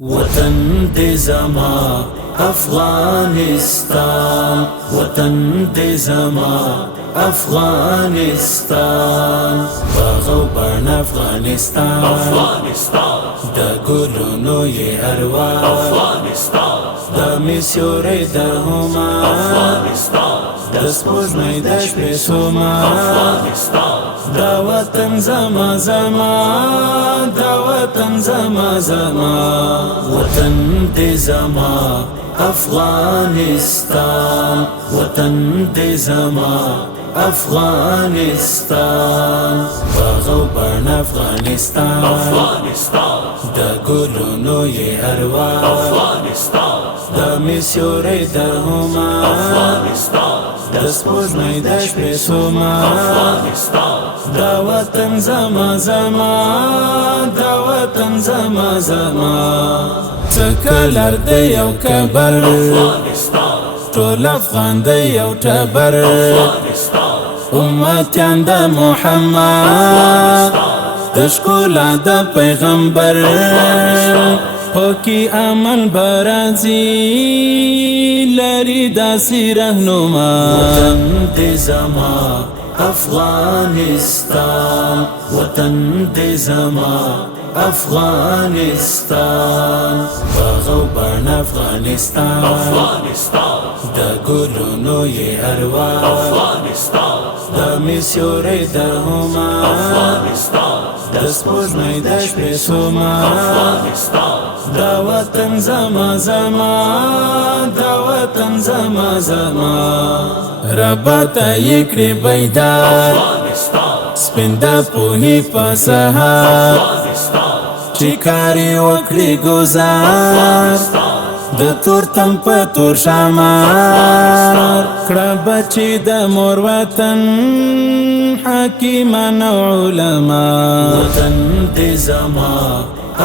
وطن دې زما افغانستان، وطن دې زما افغانستان، باغ او بڼ افغانستان، د ګلونو یې اروا د میسیوري د هما د سپوږمۍ د شپې سوما دا وطن زما زما دا وطن زما زما وطن دې زما افغانستان، وطن دې زما افغانستان، باغ او بڼ افغانستان، د ګلونو یې اروا د میسیوري د هما د سپوږمۍ د شپې سوما دا وطن زما زما دا وطن زما زما څه کلر د یو کبر ټول افغان د یو ټبر امتیان د محمد د ښکلا د پیغمبر پاکی عمل برازي لري داسې رهنما وطن دې زما افغانستان، وطن دې زما افغانستان، باغ او بڼ افغانستان، د ګلونو یې اروا د میسیوري د هما د سپوږمۍ د شپې سوما دا وطن زما زما دا وطن زما زما رباته یې کړې بیدار سپین د پوهې په سهار چې کار یې وکړي ګزار د تورتم په تور شمار کړه بچي د مور وطن حکیمان او علما وطن دې زما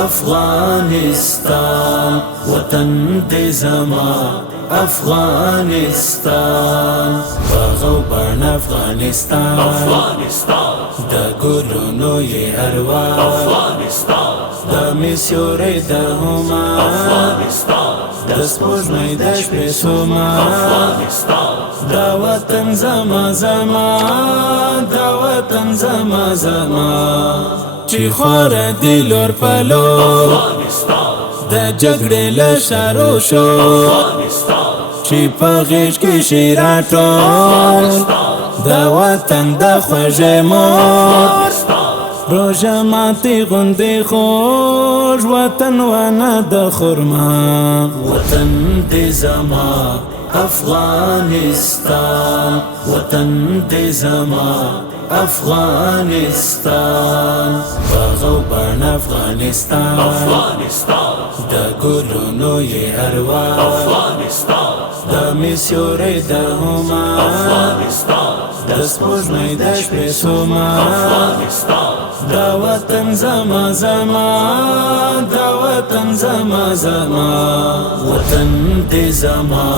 افغانستان، وطن دې زما افغانستان، باغ او بڼ افغانستان، د ګلونو یې اروا د میسیوري د هما د سپوږمۍ د شپې سوما دا وطن زما زما دا وطن زما زما چې خور دی لور په لور د جګړې له شارو شو چې په غېږ کې شي راټول د وطن د خوږې مور روژه ماتې غوندې خوږ وطن ونه د خرما وطن دې زما افغانستان، وطن دې زما افغانستان، باغ او بڼ افغانستان، د ګلونو یې اروا د میسیوري د هما د سپوږمۍ د شپې سوما دا وطن زما زما دا وطن زما زما وطن دې زما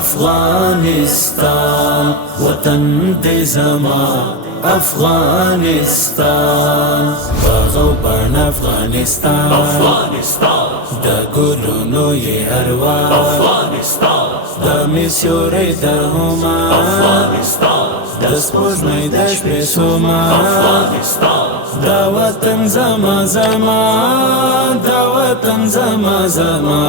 افغانستان، وطن دې زما افغانستان، باغ او بڼ افغانستان، د ګلونو یې اروا د میسیوري د هما د سپوږمۍ د شپې سوما دا وطن زما زما دا وطن زما زما